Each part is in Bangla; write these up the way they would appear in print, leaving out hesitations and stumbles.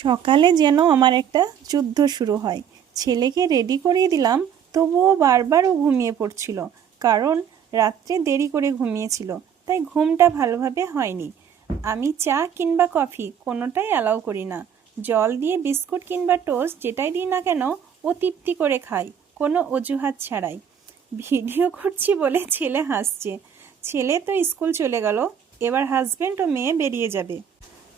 সকালে যেন আমার একটা যুদ্ধ শুরু হয়। ছেলেকে রেডি করিয়ে দিলাম, তবুও বারবার ও ঘুমিয়ে পড়ছিল। কারণ রাত্রে দেরি করে ঘুমিয়েছিল, তাই ঘুমটা ভালোভাবে হয়নি। আমি চা কিংবা কফি কোনোটাই অ্যালাউ করি না। জল দিয়ে বিস্কুট কিংবা টোস্ট যেটাই দিই না কেন ও তৃপ্তি করে খায়, কোনো অজুহাত ছাড়াই। ভিডিও করছি বলে ছেলে হাসছে। ছেলে তো স্কুল চলে গেল, এবার হাজব্যান্ড ও মেয়ে বেরিয়ে যাবে,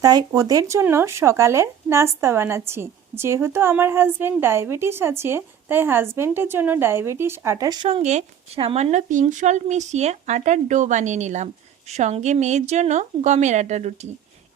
তাই ওদের জন্য সকালের নাস্তা বানাচ্ছি। যেহেতু আমার হাজব্যান্ড ডায়াবেটিস আছে, তাই হাজব্যান্ডের জন্য ডায়াবেটিস আটার সঙ্গে সামান্য পিঙ্ক সল্ট মিশিয়ে আটার ডো বানিয়ে নিলাম। সঙ্গে মেয়ের জন্য গমের আটা রুটি।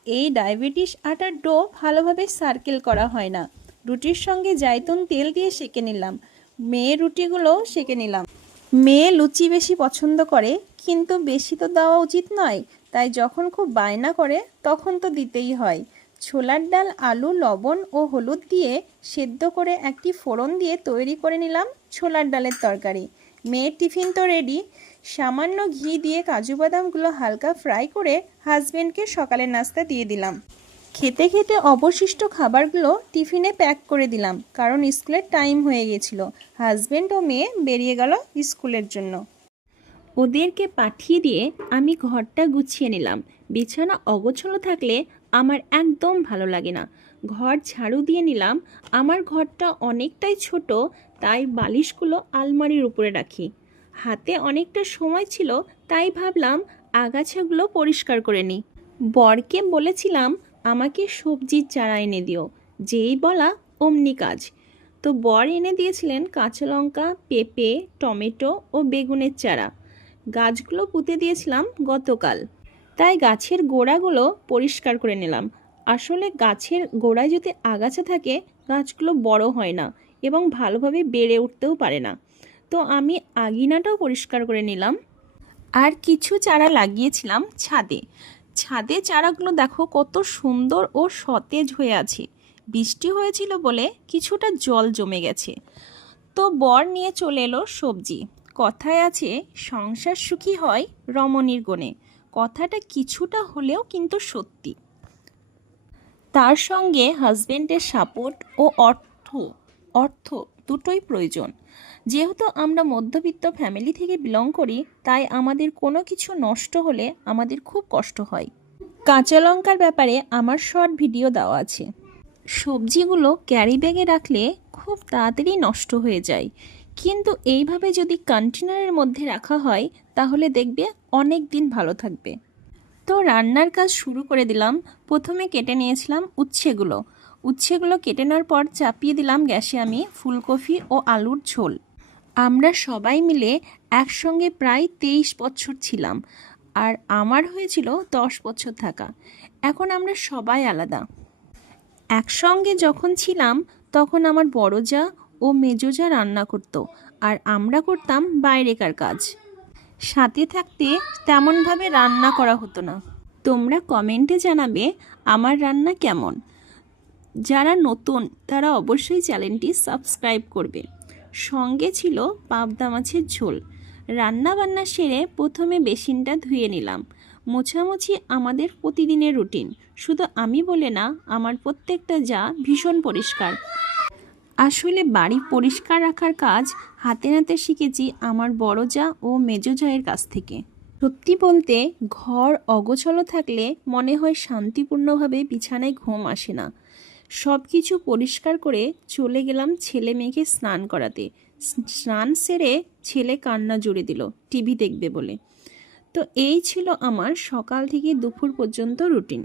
এই ডায়াবেটিস আটার ডো ভালোভাবে সার্কেল করা হয় না। রুটির সঙ্গে জাইতুন তেল দিয়ে সেঁকে নিলাম। মেয়ের রুটিগুলোও সেঁকে নিলাম। মেয়ে লুচি বেশি পছন্দ করে, কিন্তু বেশি তো দেওয়া উচিত নয়, তাই যখন খুব বায়না করে তখন তো দিতেই হয়। ছোলার ডাল, আলু, লবণ ও হলুদ দিয়ে সেদ্ধ করে একটি ফোড়ন দিয়ে তৈরি করে নিলাম ছোলার ডালের তরকারি। মেয়ের টিফিন তো রেডি। সামান্য ঘি দিয়ে কাজু বাদামগুলো হালকা ফ্রাই করে হাজব্যান্ডকে সকালের নাস্তা দিয়ে দিলাম। খেতে খেতে অবশিষ্ট খাবারগুলো টিফিনে প্যাক করে দিলাম, কারণ স্কুলের টাইম হয়ে গেছিল। হাজব্যান্ড ও মেয়ে বেরিয়ে গেল স্কুলের জন্য। ওদেরকে পাঠিয়ে দিয়ে আমি ঘরটা গুছিয়ে নিলাম। বিছানা অগোছালো থাকলে আমার একদম ভালো লাগে না। ঘর ঝাড়ু দিয়ে নিলাম। আমার ঘরটা অনেকটাই ছোট, তাই বালিশগুলো আলমারির উপরে রাখি। হাতে অনেকটা সময় ছিল, তাই ভাবলাম আগাছাগুলো পরিষ্কার করে নিই। বরকে বলেছিলাম আমাকে সবজির চারা এনে দিও, যেই বলা অমনি কাজ। তো বর এনে দিয়েছিলেন কাঁচা লঙ্কা, পেঁপে, টমেটো ও বেগুনের চারা। গাছগুলো পুঁতে দিয়েছিলাম গতকাল, তাই গাছের গোড়াগুলো পরিষ্কার করে নিলাম। আসলে গাছের গোড়ায় যদি আগাছা থাকে, গাছগুলো বড় হয় না এবং ভালোভাবে বেড়ে উঠতেও পারে না। তো আমি আঙিনাটাও পরিষ্কার করে নিলাম। আর কিছু চারা লাগিয়েছিলাম ছাদে। ছাদে চারাগুলো দেখো কত সুন্দর ও সতেজ হয়ে আছে। বৃষ্টি হয়েছিল বলে কিছুটা জল জমে গেছে। তো বর নিয়ে চলে এলো সবজি। কথায় আছে, সংসার সুখী হয় রমণীর গুণে। কথাটা কিছুটা হলেও কিন্তু সত্যি। তার সঙ্গে হাজবেন্ডের সাপোর্ট ও অর্থ দুটোই প্রয়োজন। যেহেতু আমরা মধ্যবিত্ত ফ্যামিলি থেকে বিলং করি, তাই আমাদের কোনো কিছু নষ্ট হলে আমাদের খুব কষ্ট হয়। কাঁচা লঙ্কার ব্যাপারে আমার শর্ট ভিডিও দেওয়া আছে। সবজিগুলো ক্যারি ব্যাগে রাখলে খুব তাড়াতাড়ি নষ্ট হয়ে যায়, কিন্তু এইভাবে যদি কন্টেনারের মধ্যে রাখা হয় তাহলে দেখবে অনেক দিন ভালো থাকবে। তো রান্নার কাজ শুরু করে দিলাম। প্রথমে কেটে নিয়েছিলাম উচ্ছেগুলো কেটে নেওয়ার পর চাপিয়ে দিলাম গ্যাসে আমি ফুলকপি ও আলুর ঝোল। আমরা সবাই মিলে একসঙ্গে প্রায় 23 বছর ছিলাম, আর আমার হয়েছিল 10 বছর থাকা। এখন আমরা সবাই আলাদা। একসঙ্গে যখন ছিলাম তখন আমার বড় জা ও মেজো জা রান্না করতো, আর আমরা করতাম বাইরেকার কাজ। সাথে থাকতে তেমনভাবে রান্না করা হতো না। তোমরা কমেন্টে জানাবে আমার রান্না কেমন। যারা নতুন তারা অবশ্যই চ্যানেলটি সাবস্ক্রাইব করবে। সঙ্গে ছিল পাবদা মাছের ঝোল। রান্না বান্না সেরে প্রথমে বেসিনটা ধুয়ে নিলাম। মোছামুছি আমাদের প্রতিদিনের রুটিন। শুধু আমি বলে না, আমার প্রত্যেকটা যা ভীষণ পরিষ্কার। আসলে বাড়ি পরিষ্কার রাখার কাজ হাতে নাতে শিখেছি আমার বড় জা ও মেজো জায়ের কাছ থেকে। সত্যি বলতে ঘর অগোছালো থাকলে মনে হয় শান্তিপূর্ণভাবে বিছানায় ঘুম আসে না। সব কিছু পরিষ্কার করে চলে গেলাম ছেলে মেয়েকে স্নান করাতে। স্নান সেরে ছেলে কান্না জুড়ে দিল টিভি দেখবে বলে। তো এই ছিল আমার সকাল থেকে দুপুর পর্যন্ত রুটিন।